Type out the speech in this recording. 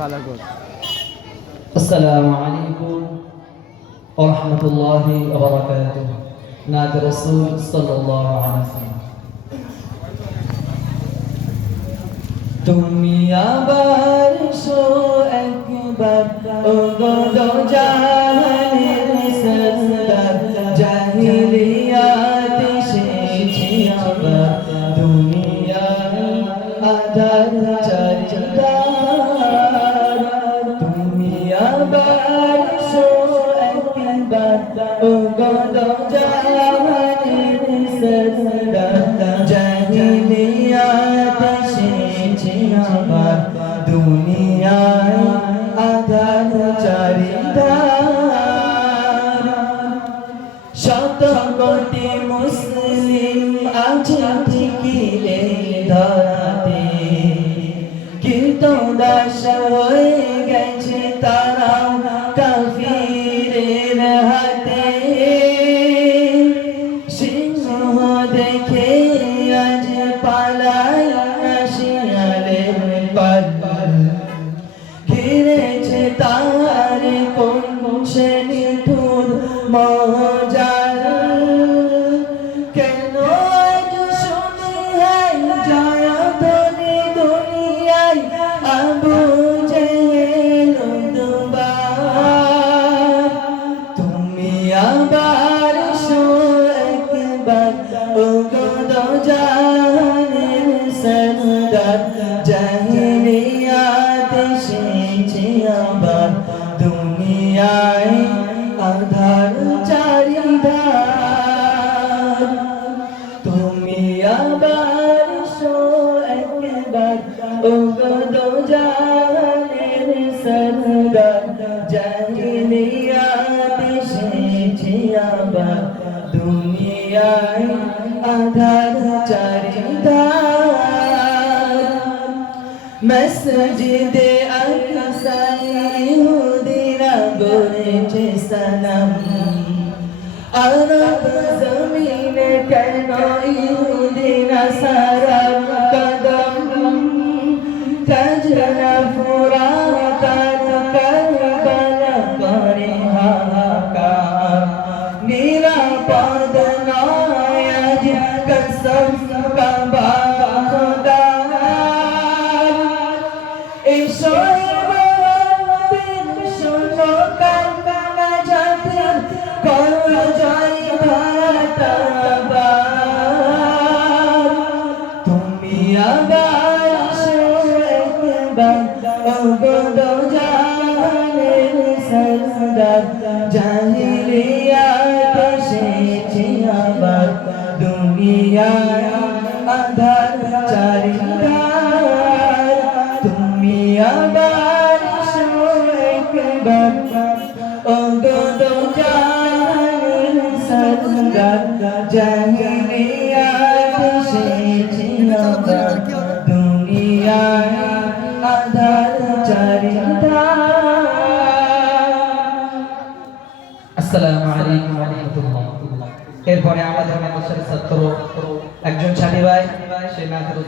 ভালো করে السلام عليكم ورحمة الله وبركاته نادي رسول صلى الله عليه وسلم তুমি আবার শো একবার ও গো দো জাহানের সরদার জাহিলিয়াত এসেছি আবার দুনিয়ার আধার চারিদার দুনিয়ায় আধার চারিদার শত কোটি মুসলিম আছে কিন্তু দাস হয়ে গেছে তারা কাফিরের একবার ও গদ জাহানের সরদার জাহিলিয়াত এসেছে আবার দুনিয়ায় আধার চারিধার। তুমি আবার শো একবার, ও গদ জাহানের সরদার জাহিলিয়াত এসেছে আবার আধার চারিধার মসজিদে আকসাই হুদিরা বলেছে সালাম আরব জমিনে কেন ইহুদিরা সারা জাহানের সরদার জাহিলিয়াত এসেছে আবার দুনিয়ায় আধার চারিদার তুমি আবার একবার অগদ জাহানের সরদার জাহিলিয়াত এরপরে আমাদের মাদ্রাসার ছাত্র একজন ছাড়ি ভাই সে নাথের